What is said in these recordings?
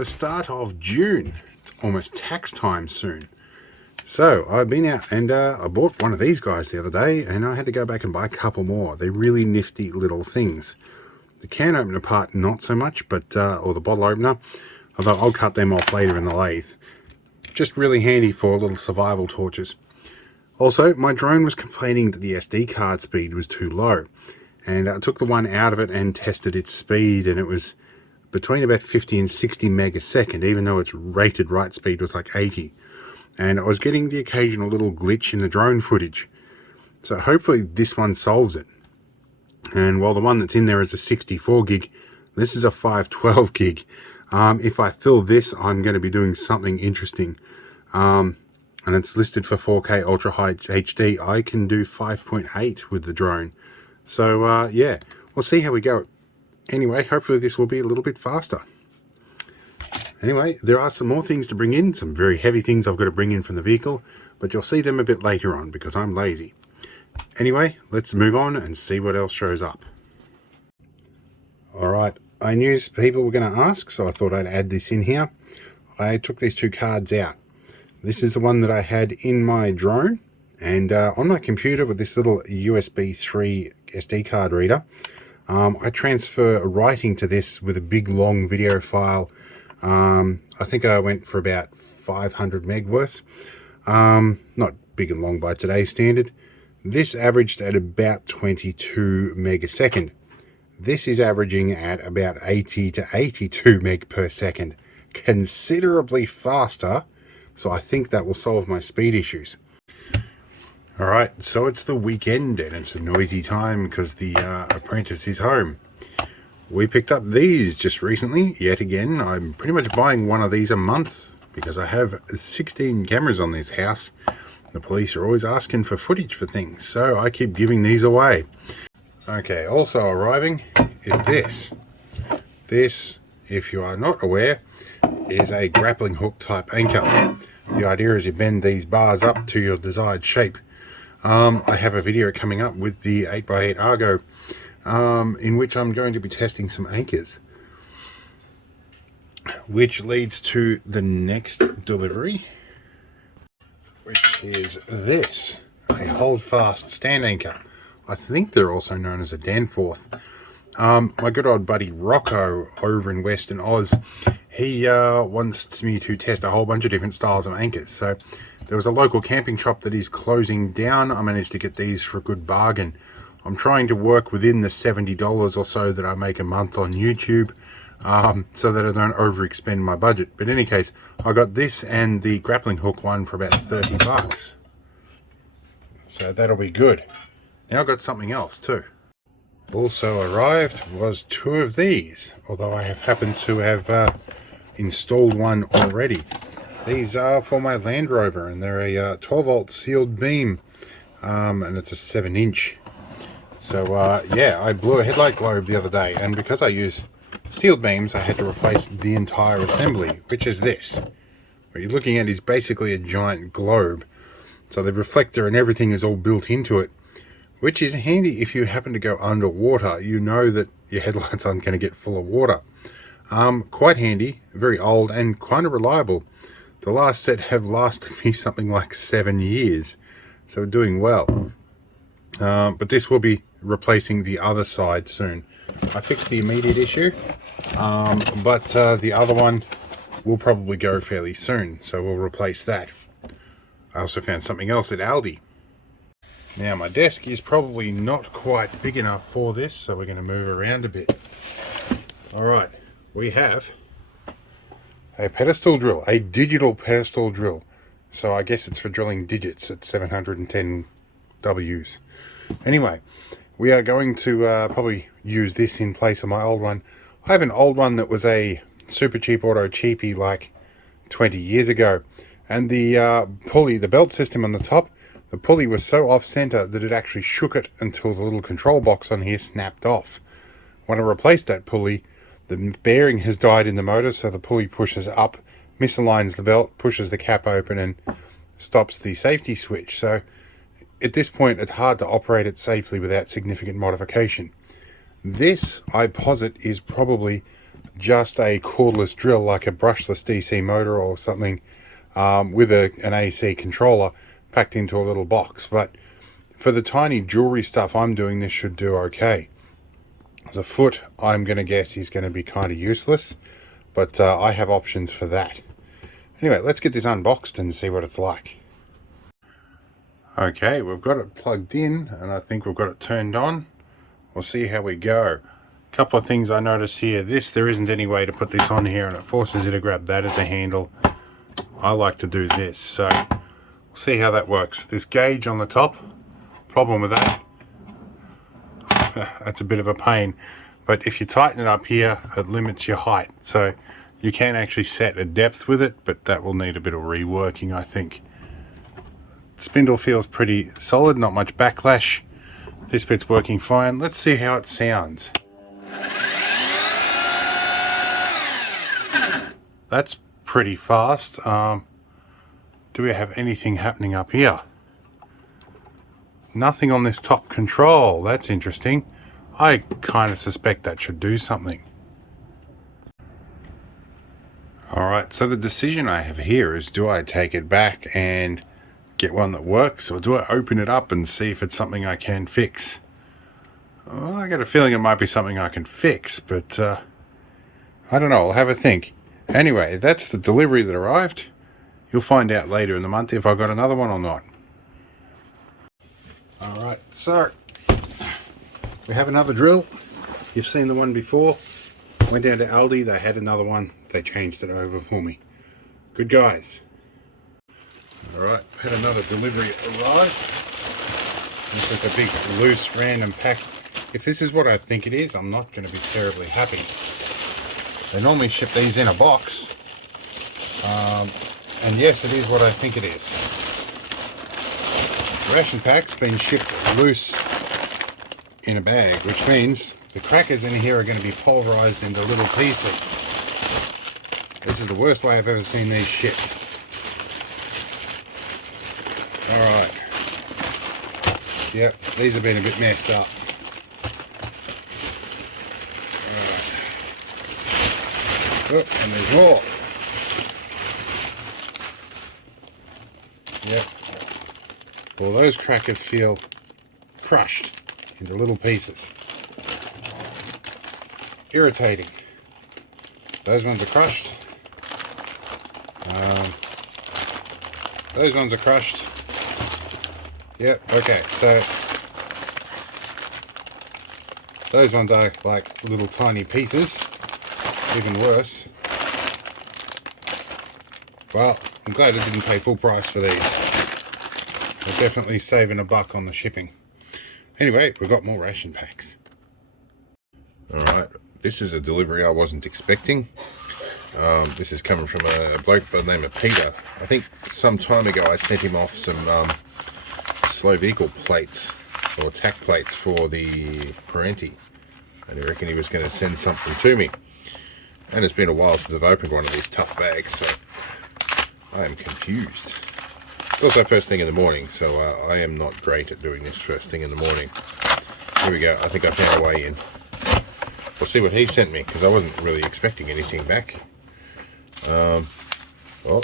the start of June. It's almost tax time soon. So I've been out and I bought one of these guys the other day, and I had to go back and buy a couple more. They're really nifty little things. The can opener part, not so much, but or the bottle opener, although I'll cut them off later in the lathe. Just really handy for little survival torches. Also, my drone was complaining that the SD card speed was too low, and I took the one out of it and tested its speed, and it was between about 50 and 60 meg a second, even though its rated write speed was like 80. And I was getting the occasional little glitch in the drone footage. So hopefully this one solves it. And while the one that's in there is a 64 gig, this is a 512 gig. If I fill this, I'm going to be doing something interesting. And it's listed for 4K Ultra High HD. I can do 5.8 with the drone. So yeah, we'll see how we go. Anyway, hopefully this will be a little bit faster. Anyway, there are some more things to bring in, some very heavy things I've got to bring in from the vehicle, but you'll see them a bit later on because I'm lazy. Anyway, let's move on and see what else shows up. Alright, I knew people were going to ask, so I thought I'd add this in here. I took these two cards out. This is the one that I had in my drone, and on my computer with this little USB 3 SD card reader, I transfer writing to this with a big long video file. I think I went for about 500 meg worth. Not big and long by today's standard. This averaged at about 22 meg a second. This is averaging at about 80 to 82 meg per second. Considerably faster, so I think that will solve my speed issues. Alright, so it's the weekend and it's a noisy time because the apprentice is home. We picked up these just recently, yet again. I'm pretty much buying one of these a month because I have 16 cameras on this house. The police are always asking for footage for things, so I keep giving these away. Okay, also arriving is this. This, if you are not aware, is a grappling hook type anchor. The idea is you bend these bars up to your desired shape. I have a video coming up with the 8x8 Argo in which I'm going to be testing some anchors, which leads to the next delivery, which is this, a holdfast stand anchor. I think they're also known as a Danforth. My good old buddy Rocco over in Western Oz, he wants me to test a whole bunch of different styles of anchors. So there was a local camping shop that is closing down. I managed to get these for a good bargain. I'm trying to work within the $70 or so that I make a month on YouTube, so that I don't overexpend my budget. But in any case, I got this and the grappling hook one for about 30 bucks. So that'll be good. Now I've got something else too. Also arrived was two of these, although I have happened to have installed one already. These are for my Land Rover, and they're a 12 volt sealed beam, and it's a 7-inch. So yeah, I blew a headlight globe the other day, and because I use sealed beams, I had to replace the entire assembly, which is this. What you're looking at is basically a giant globe. So the reflector and everything is all built into it, which is handy if you happen to go underwater. You know that your headlights aren't going to get full of water. Quite handy, very old, and kind of reliable. The last set have lasted me something like 7 years, so doing well. But this will be replacing the other side soon. I fixed the immediate issue, but the other one will probably go fairly soon, so we'll replace that. I also found something else at Aldi. Now my desk is probably not quite big enough for this, so we're going to move around a bit. Alright, we have a pedestal drill, a digital pedestal drill. So I guess it's for drilling digits at 710 Ws. Anyway, we are going to probably use this in place of my old one. I have an old one that was a super cheap auto cheapie like 20 years ago, and the pulley, the belt system on the top, the pulley was so off center that it actually shook it until the little control box on here snapped off. When I replaced that pulley, the bearing has died in the motor, so the pulley pushes up, misaligns the belt, pushes the cap open, and stops the safety switch. So at this point, it's hard to operate it safely without significant modification. This, I posit, is probably just a cordless drill, like a brushless DC motor or something, with an AC controller packed into a little box. But for the tiny jewelry stuff I'm doing, this should do okay. The foot, I'm going to guess, is going to be kind of useless, but I have options for that. Anyway, let's get this unboxed and see what it's like. Okay, we've got it plugged in, and I think we've got it turned on. We'll see how we go. A couple of things I noticed here. There isn't any way to put this on here, and it forces you to grab that as a handle. I like to do this, so we'll see how that works. This gauge on the top, problem with that, that's a bit of a pain, but if you tighten it up here, it limits your height, so you can actually set a depth with it, but that will need a bit of reworking, I think. Spindle feels pretty solid, not much backlash. This bit's working fine. Let's see how it sounds. That's pretty fast. Do we have anything happening up here? Nothing on this top control. That's interesting. I kind of suspect that should do something. Alright, so the decision I have here is, do I take it back and get one that works, or do I open it up and see if it's something I can fix? Well, I got a feeling it might be something I can fix, but I don't know. I'll have a think. Anyway, that's the delivery that arrived. You'll find out later in the month if I got another one or not. Alright, so we have another drill. You've seen the one before. Went down to Aldi, they had another one. They changed it over for me. Good guys. Alright, had another delivery arrive. This is a big, loose, random pack. If this is what I think it is, I'm not going to be terribly happy. They normally ship these in a box. And yes, it is what I think it is. The ration pack's been shipped loose in a bag, which means the crackers in here are going to be pulverized into little pieces. This is the worst way I've ever seen these shipped. Alright. Yep, these have been a bit messed up. Alright. Oh, and there's more. Yep. Well, those crackers feel crushed into little pieces. Irritating. Those ones are crushed. Those ones are crushed. Yep, okay, so those ones are like little tiny pieces. Even worse. Well, I'm glad I didn't pay full price for these. We're definitely saving a buck on the shipping. Anyway, we've got more ration packs. Alright, this is a delivery I wasn't expecting. This is coming from a bloke by the name of Peter. I think some time ago I sent him off some slow vehicle plates, or tack plates for the Parenti. And I reckon he was going to send something to me. And it's been a while since I've opened one of these tough bags, so I am confused. It's also first thing in the morning, so I am not great at doing this first thing in the morning. Here we go, I think I found a way in. We'll see what he sent me, because I wasn't really expecting anything back. Well, a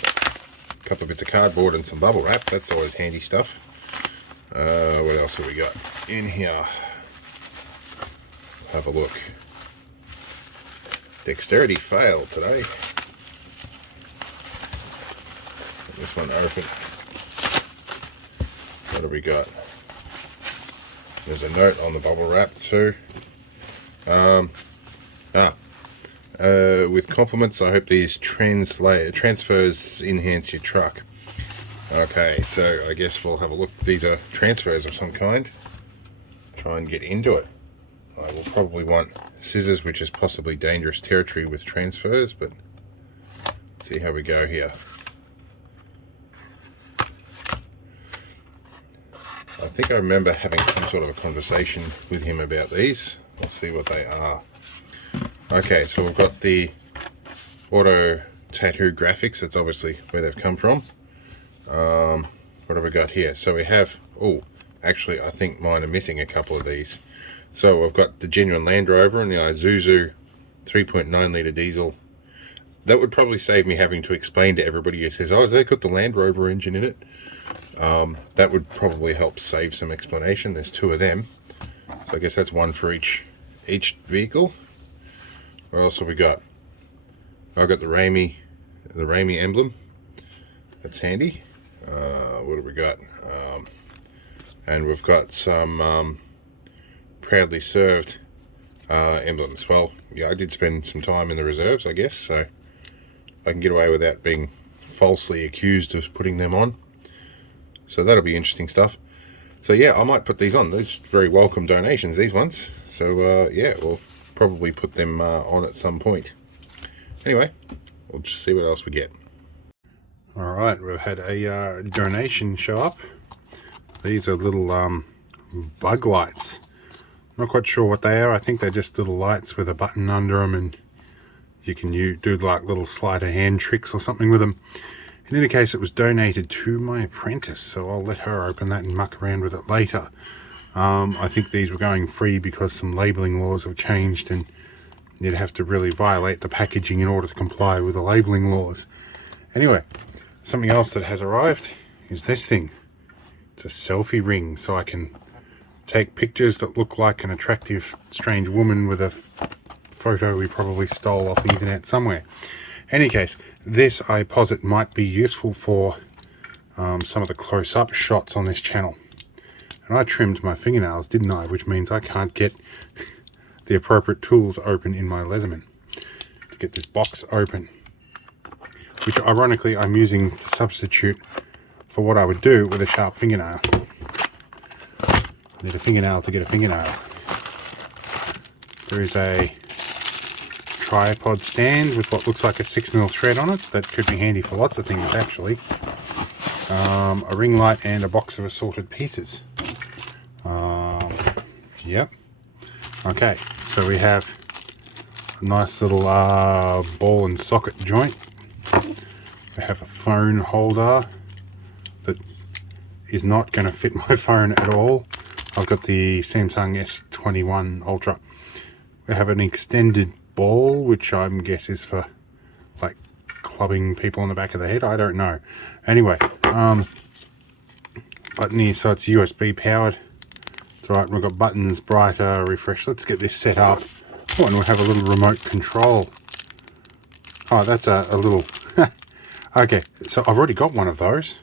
couple of bits of cardboard and some bubble wrap, that's always handy stuff. What else have we got in here? Have a look. Dexterity failed today. Get this one open. What have we got? There's a note on the bubble wrap too. With compliments, I hope these transfers enhance your truck. Okay, so I guess we'll have a look. These are transfers of some kind. Try and get into it. I will probably want scissors, which is possibly dangerous territory with transfers, but see how we go here. I think I remember having some sort of a conversation with him about these. Let's see what they are. Okay, so we've got the auto tattoo graphics. That's obviously where they've come from. What have we got here? So we have, oh, actually I think mine are missing a couple of these. So I've got the genuine Land Rover and the Isuzu 3.9 litre diesel. That would probably save me having to explain to everybody who says, oh, they got the Land Rover engine in it. That would probably help save some explanation. There's two of them. So I guess that's one for each vehicle. What else have we got? I've got the Ramey emblem. That's handy. What have we got? And we've got some proudly served emblems. Well, yeah, I did spend some time in the reserves, I guess, so I can get away without being falsely accused of putting them on. So that'll be interesting stuff. So yeah, I might put these on. These very welcome donations, these ones. So yeah, we'll probably put them on at some point. Anyway, we'll just see what else we get. All right, we've had a donation show up. These are little bug lights. Not quite sure what they are. I think they're just little lights with a button under them, and you can do like little sleight of hand tricks or something with them. In any case, it was donated to my apprentice, so I'll let her open that and muck around with it later. I think these were going free because some labelling laws have changed, and you'd have to really violate the packaging in order to comply with the labelling laws. Anyway, something else that has arrived is this thing. It's a selfie ring, so I can take pictures that look like an attractive strange woman with a photo we probably stole off the internet somewhere. In any case, this I posit might be useful for some of the close-up shots on this channel. And I trimmed my fingernails, didn't I? Which means I can't get the appropriate tools open in my Leatherman to get this box open. Which ironically I'm using to substitute for what I would do with a sharp fingernail. I need a fingernail to get a fingernail. There is a tripod stand with what looks like a 6mm thread on it. That could be handy for lots of things actually. A ring light and a box of assorted pieces. Yep. Okay, so we have a nice little ball and socket joint. We have a phone holder that is not going to fit my phone at all. I've got the Samsung S21 Ultra. We have an extended ball, which I'm guess is for like clubbing people on the back of the head. I don't know. Anyway, button here, so it's USB powered. It's right. We've got buttons, brighter, refresh. Let's get this set up. Oh, and we'll have a little remote control. Oh, that's a little. Okay, so I've already got one of those,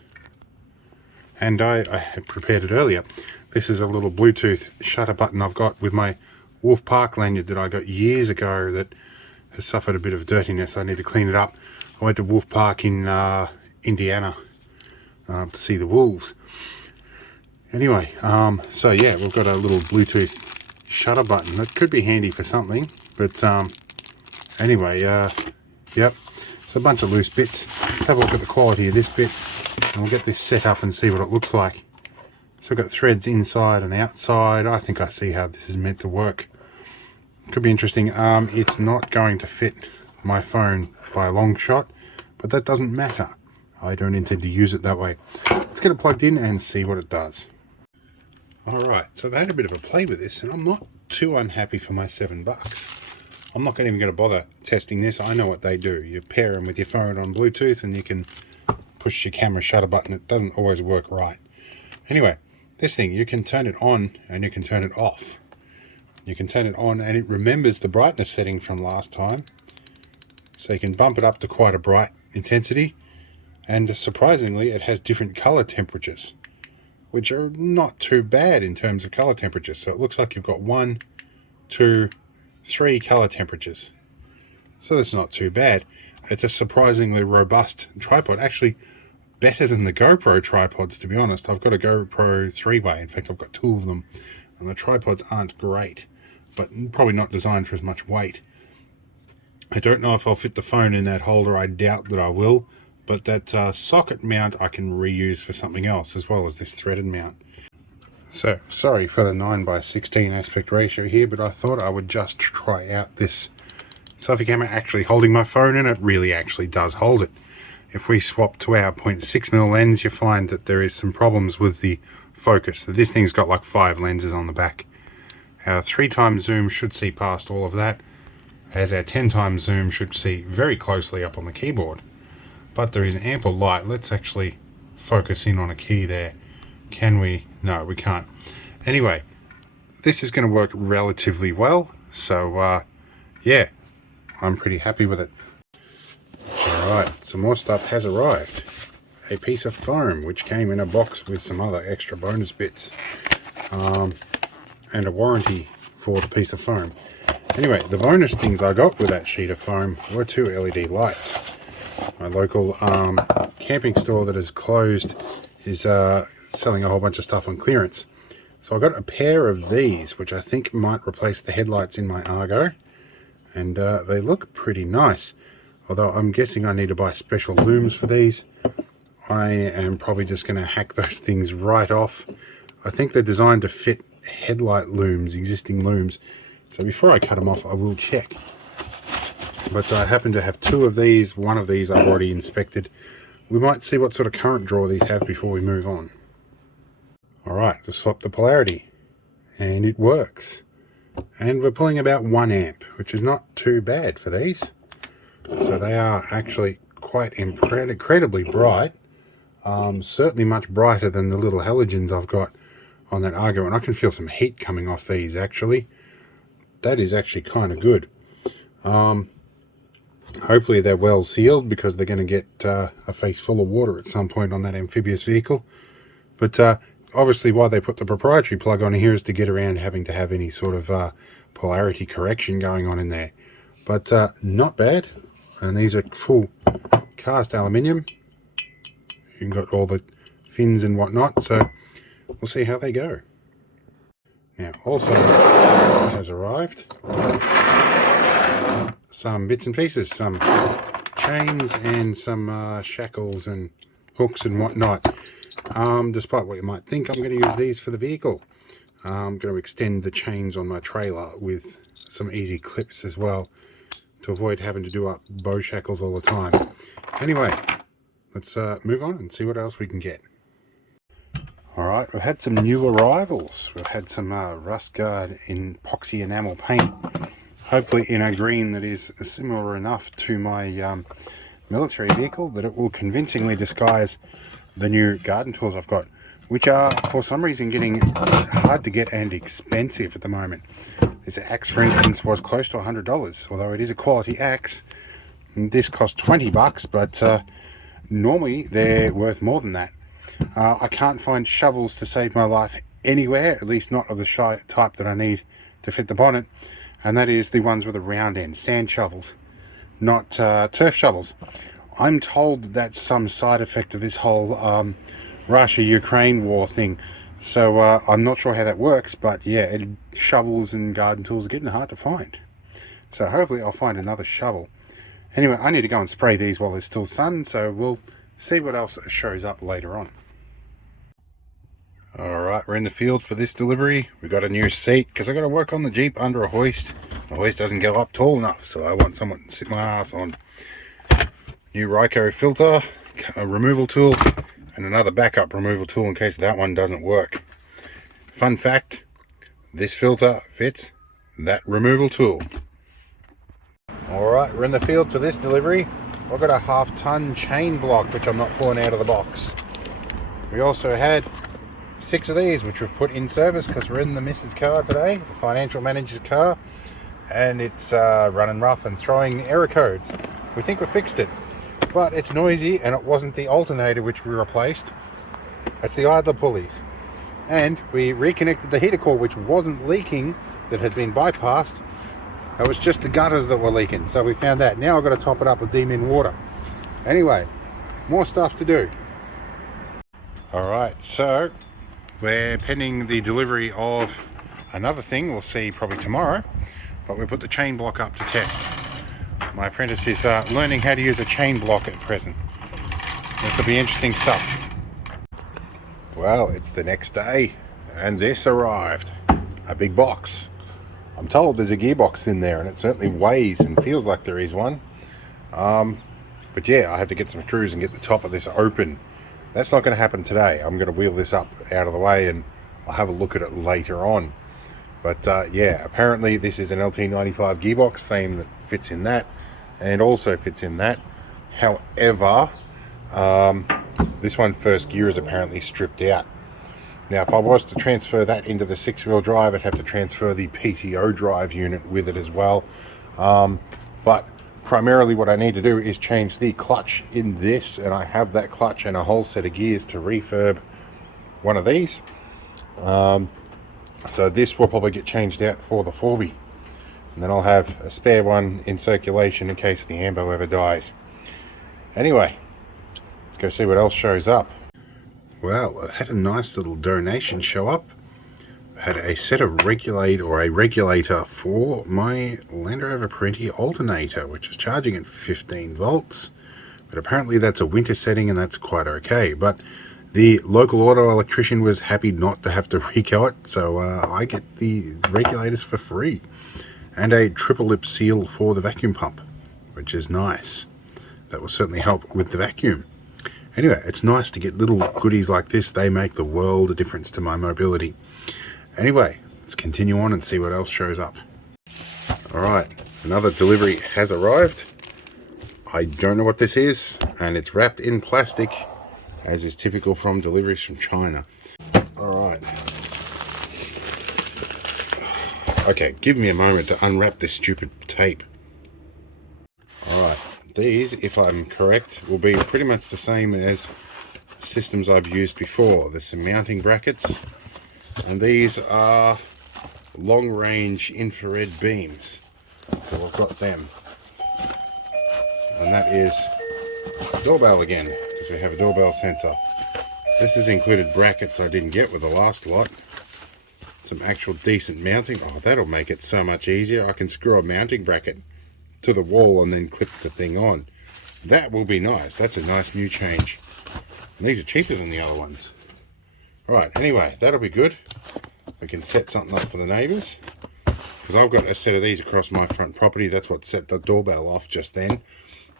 and I had prepared it earlier. This is a little Bluetooth shutter button I've got with my Wolf Park lanyard that I got years ago that has suffered a bit of dirtiness. I need to clean it up. I went to Wolf Park in Indiana to see the wolves. Anyway, so yeah, we've got a little Bluetooth shutter button. That could be handy for something, but anyway, yep, it's a bunch of loose bits. Let's have a look at the quality of this bit, and we'll get this set up and see what it looks like. So we've got threads inside and outside. I think I see how this is meant to work. Could be interesting. It's not going to fit my phone by a long shot, but that doesn't matter. I don't intend to use it that way. Let's get it plugged in and see what it does. Alright, so I've had a bit of a play with this, and I'm not too unhappy for my $7. I'm not even going to bother testing this. I know what they do. You pair them with your phone on Bluetooth and you can push your camera shutter button. It doesn't always work right. Anyway, this thing, you can turn it on and you can turn it off. You can turn it on and it remembers the brightness setting from last time. So you can bump it up to quite a bright intensity. And surprisingly, it has different color temperatures, which are not too bad in terms of color temperatures. So it looks like you've got 1, 2, 3 color temperatures. So that's not too bad. It's a surprisingly robust tripod. Actually, better than the GoPro tripods, to be honest. I've got a GoPro 3-way. In fact, I've got 2 of them. And the tripods aren't great, but probably not designed for as much weight. I don't know if I'll fit the phone in that holder. I doubt that I will. But that socket mount I can reuse for something else, as well as this threaded mount. So, sorry for the 9:16 aspect ratio here, but I thought I would just try out this selfie camera actually holding my phone, and it really actually does hold it. If we swap to our 0.6mm lens, you find that there is some problems with the focus. So this thing's got like 5 lenses on the back. Our 3x zoom should see past all of that. as our 10 times zoom should see very closely up on the keyboard. But there is ample light. Let's actually focus in on a key there. Can we? No, we can't. Anyway, this is going to work relatively well. So, yeah, I'm pretty happy with it. Alright, some more stuff has arrived. A piece of foam, which came in a box with some other extra bonus bits. And a warranty for the piece of foam. Anyway, the bonus things I got with that sheet of foam were 2 LED lights. My local camping store that is closed is selling a whole bunch of stuff on clearance. So I got a pair of these, which I think might replace the headlights in my Argo. And they look pretty nice. Although I'm guessing I need to buy special looms for these. I am probably just going to hack those things right off. I think they're designed to fit headlight looms, existing looms. So before I cut them off, I will check. But I happen to have 2 of these. 1 of these I've already inspected. We might see what sort of current draw these have before we move on. Alright, let's swap the polarity. And it works. And we're pulling about 1 amp, which is not too bad for these. So they are actually quite incredibly bright. Certainly much brighter than the little halogens I've got on that Argo, and I can feel some heat coming off these actually. That is actually kind of good. Hopefully they're well sealed, because they're going to get a face full of water at some point on that amphibious vehicle. But obviously why they put the proprietary plug on here is to get around having to have any sort of polarity correction going on in there. But not bad. And these are full cast aluminium. You've got all the fins and whatnot, so we'll see how they go. Now, also has arrived some bits and pieces, some chains and some shackles and hooks and whatnot. Despite what you might think, I'm going to use these for the vehicle. I'm going to extend the chains on my trailer with some easy clips as well, to avoid having to do up bow shackles all the time. Anyway, let's move on and see what else we can get. Alright, we've had some new arrivals. We've had some Rust Guard in epoxy enamel paint. Hopefully in a green that is similar enough to my military vehicle that it will convincingly disguise the new garden tools I've got, which are for some reason getting hard to get and expensive at the moment. This axe, for instance, was close to $100, although it is a quality axe. This cost $20, but normally they're worth more than that. I can't find shovels to save my life anywhere, at least not of the type that I need to fit the bonnet, and that is the ones with a round end, sand shovels, not turf shovels. I'm told that that's some side effect of this whole Russia-Ukraine war thing. So I'm not sure how that works, but yeah, shovels and garden tools are getting hard to find. So hopefully I'll find another shovel. Anyway, I need to go and spray these while there's still sun, so we'll see what else shows up later on. Alright, we're in the field for this delivery. We got a new seat, because I've got to work on the Jeep under a hoist. The hoist doesn't go up tall enough, so I want someone to sit my ass on. New Ryko filter, a removal tool, and another backup removal tool in case that one doesn't work. Fun fact, this filter fits that removal tool. Alright, we're in the field for this delivery. I've got a half-ton chain block, which I'm not pulling out of the box. We also had 6 of these, which we've put in service because we're in the missus' car today, the financial manager's car, and it's running rough and throwing error codes. We think we fixed it, but it's noisy, and it wasn't the alternator which we replaced. It's the idler pulleys. And we reconnected the heater core, which wasn't leaking, that had been bypassed. It was just the gutters that were leaking, so we found that. Now I've got to top it up with demin water. Anyway, more stuff to do. Alright, so we're pending the delivery of another thing we'll see probably tomorrow, but we put the chain block up to test. My apprentice is learning how to use a chain block at present. This will be interesting stuff. Well, it's the next day and this arrived. A big box. I'm told there's a gearbox in there, and it certainly weighs and feels like there is one. But yeah, I had to get some screws and get the top of this open. That's not going to happen today. I'm going to wheel this up out of the way and I'll have a look at it later on. But yeah, apparently this is an LT95 gearbox, same that fits in that and also fits in that. However, this one first gear is apparently stripped out. Now if I was to transfer that into the 6-wheel drive, I'd have to transfer the PTO drive unit with it as well. But primarily what I need to do is change the clutch in this, and I have that clutch and a whole set of gears to refurb one of these. So this will probably get changed out for the 4B, and then I'll have a spare one in circulation in case the Ambo ever dies. Anyway, let's go see what else shows up. Well, I had a nice little donation show up. I had a set of regulator for my Land Rover Parenti alternator, which is charging at 15 volts. But apparently that's a winter setting and that's quite okay. But the local auto electrician was happy not to have to reco it, so I get the regulators for free. And a triple lip seal for the vacuum pump, which is nice. That will certainly help with the vacuum. Anyway, it's nice to get little goodies like this. They make the world of difference to my mobility. Anyway, let's continue on and see what else shows up. Alright, another delivery has arrived. I don't know what this is, and it's wrapped in plastic, as is typical from deliveries from China. Alright. Okay, give me a moment to unwrap this stupid tape. Alright, these, if I'm correct, will be pretty much the same as systems I've used before. There's some mounting brackets, and these are long-range infrared beams. So we've got them. And that is doorbell again, because we have a doorbell sensor. This has included brackets I didn't get with the last lot. Some actual decent mounting. Oh, that'll make it so much easier. I can screw a mounting bracket to the wall and then clip the thing on. That will be nice. That's a nice new change. And these are cheaper than the other ones. Alright, anyway, that'll be good. We can set something up for the neighbours, because I've got a set of these across my front property. That's what set the doorbell off just then.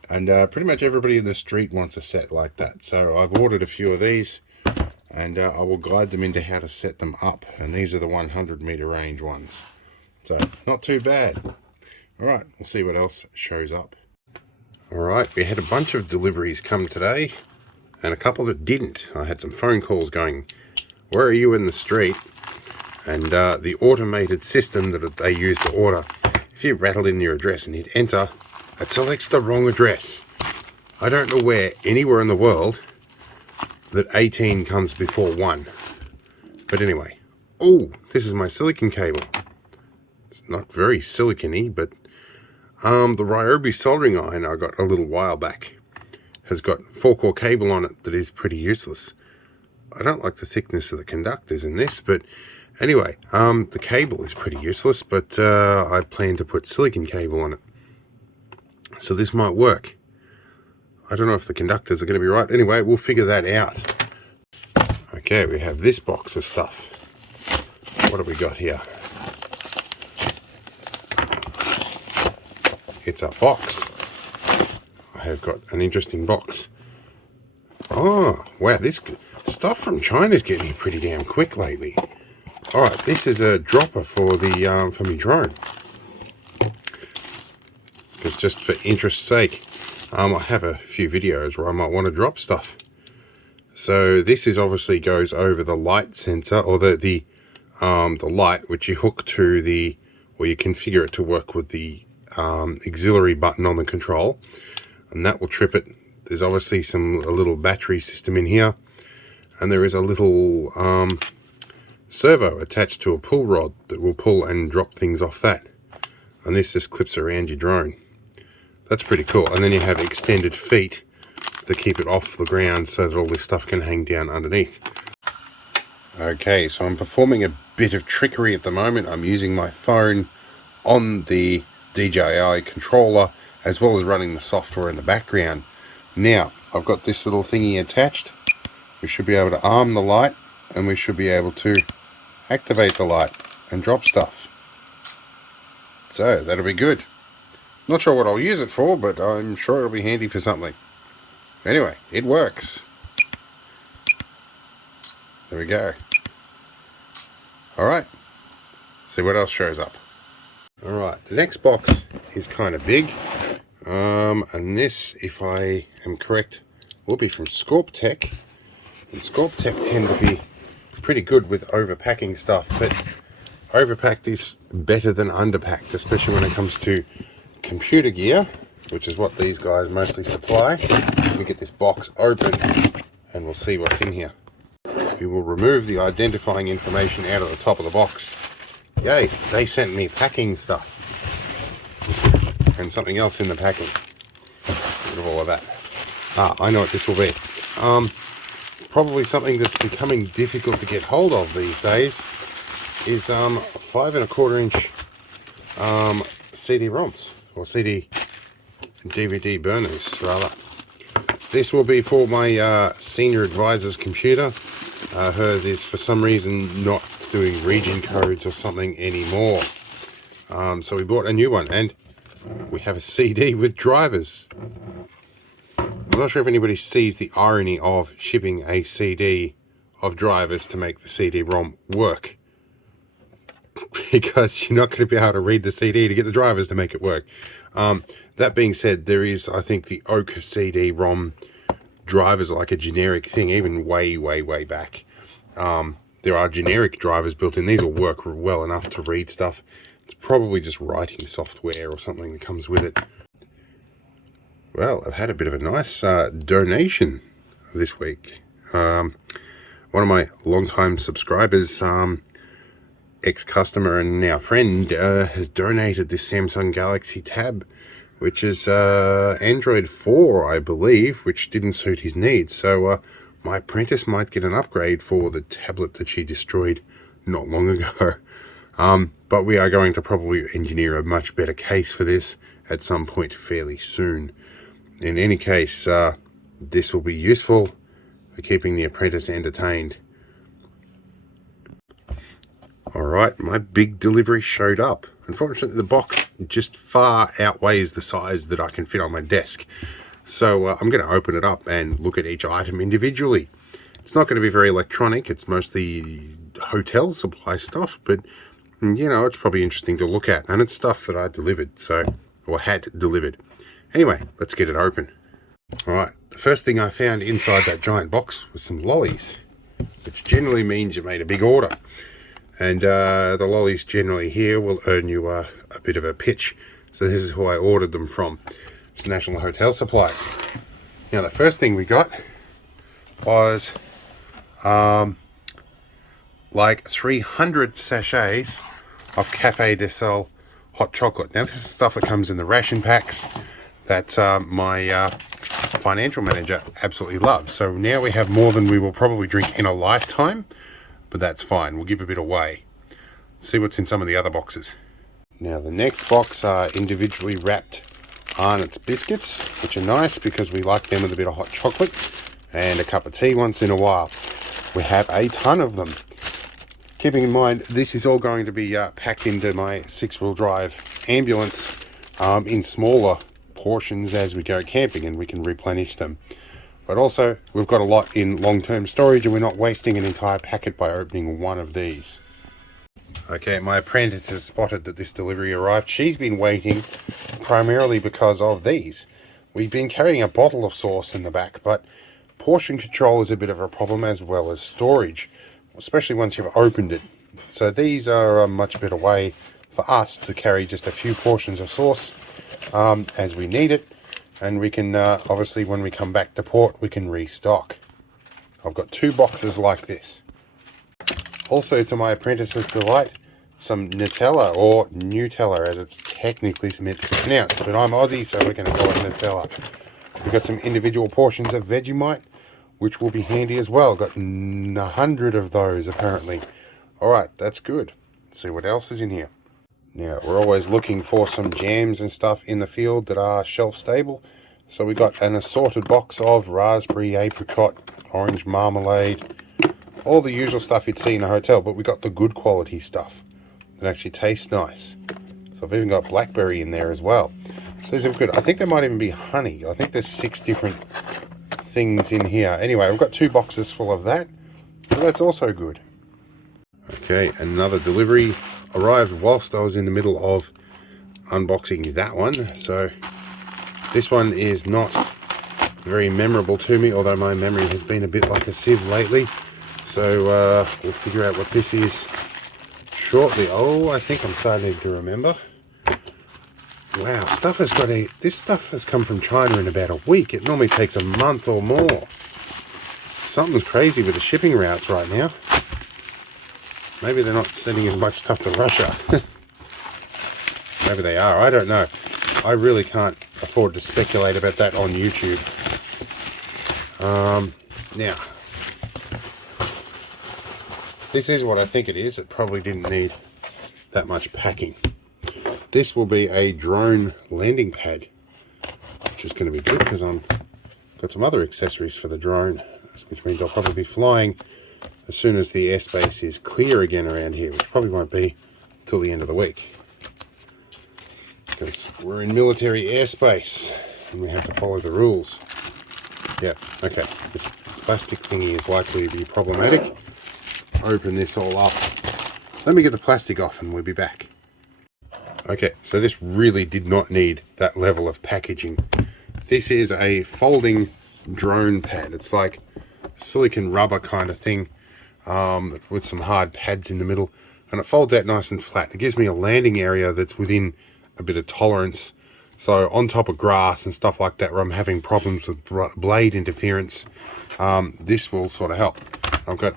And pretty much everybody in the street wants a set like that. So I've ordered a few of these, and I will guide them into how to set them up. And these are the 100-meter range ones. So, not too bad. Alright, we'll see what else shows up. Alright, we had a bunch of deliveries come today, and a couple that didn't. I had some phone calls going, where are you in the street? And the automated system that they use to order, if you rattle in your address and hit enter, it selects the wrong address. I don't know where, anywhere in the world, that 18 comes before 1. But anyway. Oh, this is my silicon cable. It's not very silicon-y, but the Ryobi soldering iron I got a little while back has got 4-core cable on it that is pretty useless. I don't like the thickness of the conductors in this, but anyway, the cable is pretty useless, but I plan to put silicon cable on it. So this might work. I don't know if the conductors are going to be right. Anyway, we'll figure that out. Okay, we have this box of stuff. What have we got here? It's a box. I have got an interesting box. Oh, wow, this stuff from China is getting pretty damn quick lately. Alright, this is a dropper for the for my drone. Because just for interest's sake, I have a few videos where I might want to drop stuff. So this is obviously goes over the light sensor, or the light which you hook to the, or you configure it to work with the auxiliary button on the control, and that will trip it. There's obviously a little battery system in here, and there is a little servo attached to a pull rod that will pull and drop things off that, and this just clips around your drone. That's pretty cool. And then you have extended feet to keep it off the ground so that all this stuff can hang down underneath. Okay, so I'm performing a bit of trickery at the moment. I'm using my phone on the DJI controller as well as running the software in the background. Now, I've got this little thingy attached. We should be able to arm the light, and we should be able to activate the light and drop stuff. So, that'll be good. Not sure what I'll use it for, but I'm sure it'll be handy for something. Anyway, it works. There we go. Alright, see what else shows up. Alright, the next box is kind of big. And this, if I am correct, will be from Scorptech. And Scorptech tend to be pretty good with overpacking stuff, but overpacked is better than underpacked, especially when it comes to computer gear, which is what these guys mostly supply. Let me get this box open and we'll see what's in here. We will remove the identifying information out of the top of the box. Yay, they sent me packing stuff. And something else in the packing. Get rid of all of that. I know what this will be. Probably something that's becoming difficult to get hold of these days is 5 1/4 inch CD-ROMs, or CD DVD burners rather. This will be for my senior advisor's computer. Hers is for some reason not doing region codes or something anymore. So we bought a new one, and we have a CD with drivers. I'm not sure if anybody sees the irony of shipping a CD of drivers to make the CD-ROM work. Because you're not going to be able to read the CD to get the drivers to make it work. That being said, there is, I think, the Oak CD-ROM drivers are like a generic thing, even way back. There are generic drivers built in. These will work well enough to read stuff. It's probably just writing software or something that comes with it. Well, I've had a bit of a nice donation this week. One of my longtime subscribers, ex-customer and now friend, has donated this Samsung Galaxy Tab, which is Android 4, I believe, which didn't suit his needs. So my apprentice might get an upgrade for the tablet that she destroyed not long ago. But we are going to probably engineer a much better case for this at some point fairly soon. In any case, this will be useful for keeping the apprentice entertained. Alright, my big delivery showed up. Unfortunately, the box just far outweighs the size that I can fit on my desk. So I'm going to open it up and look at each item individually. It's not going to be very electronic. It's mostly hotel supply stuff, but you know, it's probably interesting to look at. And it's stuff that I delivered, or had delivered. Anyway, let's get it open. Alright, the first thing I found inside that giant box was some lollies, which generally means you made a big order. And the lollies generally here will earn you a bit of a pitch. So this is who I ordered them from. It's National Hotel Supplies. Now the first thing we got was like 300 sachets of Café de Sel hot chocolate. Now this is stuff that comes in the ration packs that my financial manager absolutely loves. So now we have more than we will probably drink in a lifetime, but that's fine. We'll give a bit away. See what's in some of the other boxes. Now the next box are individually wrapped Arnott's biscuits, which are nice because we like them with a bit of hot chocolate and a cup of tea once in a while. We have a ton of them. Keeping in mind, this is all going to be packed into my 6-wheel drive ambulance in smaller portions as we go camping, and we can replenish them. But also, we've got a lot in long-term storage, and we're not wasting an entire packet by opening one of these. Okay, my apprentice has spotted that this delivery arrived. She's been waiting primarily because of these. We've been carrying a bottle of sauce in the back, but portion control is a bit of a problem, as well as storage, especially once you've opened it. So these are a much better way for us to carry just a few portions of sauce as we need it, and we can obviously when we come back to port we can restock. I've got 2 boxes like this. Also, to my apprentice's delight, some Nutella, or Nutella as it's technically meant to be pronounced, but I'm Aussie, so we're going to call it Nutella. We've got some individual portions of Vegemite, which will be handy as well. Got 100 of those apparently. Alright, that's good. Let's see what else is in here. Now, we're always looking for some jams and stuff in the field that are shelf stable. So we got an assorted box of raspberry, apricot, orange marmalade, all the usual stuff you'd see in a hotel, but we got the good quality stuff that actually tastes nice. So I've even got blackberry in there as well. So these are good. I think there might even be honey. I think there's 6 different things in here. Anyway, we've got 2 boxes full of that. So that's also good. Okay, another delivery arrived whilst I was in the middle of unboxing that one. So this one is not very memorable to me, although my memory has been a bit like a sieve lately. So we'll figure out what this is shortly. Oh, I think I'm starting to remember. Wow, this stuff has come from China in about a week. It normally takes a month or more. Something's crazy with the shipping routes right now. Maybe they're not sending as much stuff to Russia. Maybe they are, I don't know. I really can't afford to speculate about that on YouTube. Now, this is what I think it is. It probably didn't need that much packing. This will be a drone landing pad, which is going to be good because I've got some other accessories for the drone, which means I'll probably be flying as soon as the airspace is clear again around here, which probably won't be till the end of the week. Because we're in military airspace and we have to follow the rules. Yeah, okay. This plastic thingy is likely to be problematic. Open this all up. Let me get the plastic off and we'll be back. Okay, so this really did not need that level of packaging. This is a folding drone pad. It's like silicon rubber kind of thing with some hard pads in the middle, and it folds out nice and flat. It gives me a landing area that's within a bit of tolerance. So on top of grass and stuff like that where I'm having problems with blade interference, this will sort of help. I've got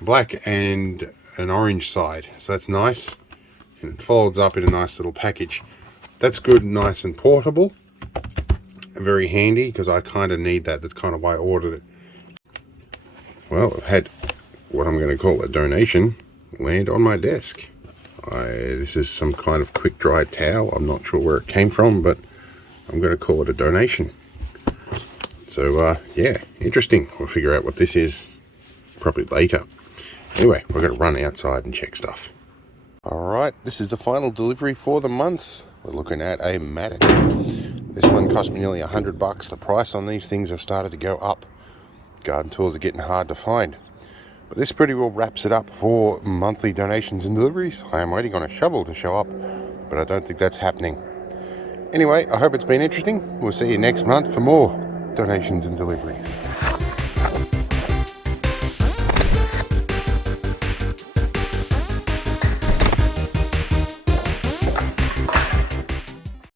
black and an orange side, so that's nice, and it folds up in a nice little package. That's good, nice and portable, and very handy because I kind of need that. That's kind of why I ordered it. Well, I've had what I'm going to call a donation land on my desk. This is some kind of quick dry towel. I'm not sure where it came from, but I'm going to call it a donation. So yeah, interesting. We'll figure out what this is probably later. Anyway, we're going to run outside and check stuff. Alright, this is the final delivery for the month. We're looking at a Matic. This one cost me nearly $100. The price on these things have started to go up. Garden tools are getting hard to find. But this pretty well wraps it up for monthly donations and deliveries. I am waiting on a shovel to show up, but I don't think that's happening. Anyway, I hope it's been interesting. We'll see you next month for more donations and deliveries.